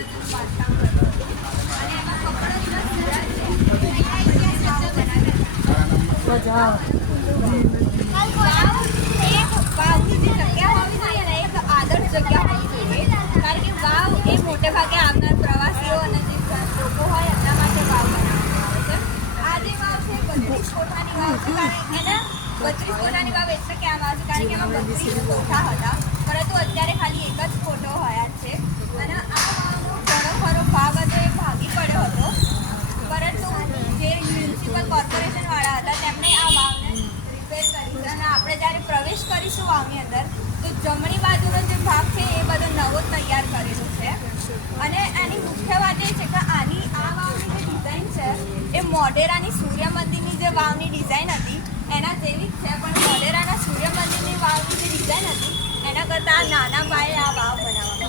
રાજાનું બાંધકામ હતું અને એમાં કપડો દિવસ વાવની જે જગ્યા હોવી જોઈએ ને એક આદર્શ જગ્યા હોવી જોઈએ, કારણ કે વાવ એ મોટે ભાગે આવનાર પ્રવાસીઓ અને જે લોકો હોય એમના માટે વાવ બનાવવામાં આવે છે. આ જે વાવ છે 32 કોઠાની વાવ છે, કારણ એના 32 કોઠાની વાવ એટલે કહેવામાં આવે છે કારણ કે એમાં 32 કોઠા હતા, પરંતુ અત્યારે ખાલી એક જ કોઠો હયાત છે. અને આ વાવનો ઘણો ખરો ભાગ હતો એ ભાગી પડ્યો હતો, પરંતુ જે મ્યુનિસિપલ કોર્પોરેશનવાળા હતા તેમણે આ વાવને રિપેર કરી છે. અને આપણે જ્યારે પ્રવેશ કરીશું વાવની અંદર તો જમણી બાજુનો જે ભાગ છે એ બધો નવો તૈયાર કરેલો છે. અને એની મુખ્ય વાત એ છે કે આની આ વાવની જે ડિઝાઇન છે એ મોઢેરાની સૂર્ય મંદિરની જે વાવની ડિઝાઇન હતી એના જેવી જ છે, પણ મોઢેરાના સૂર્ય મંદિરની વાવની જે ડિઝાઇન હતી એના કરતાં નાના પાયે આ વાવ બનાવવામાં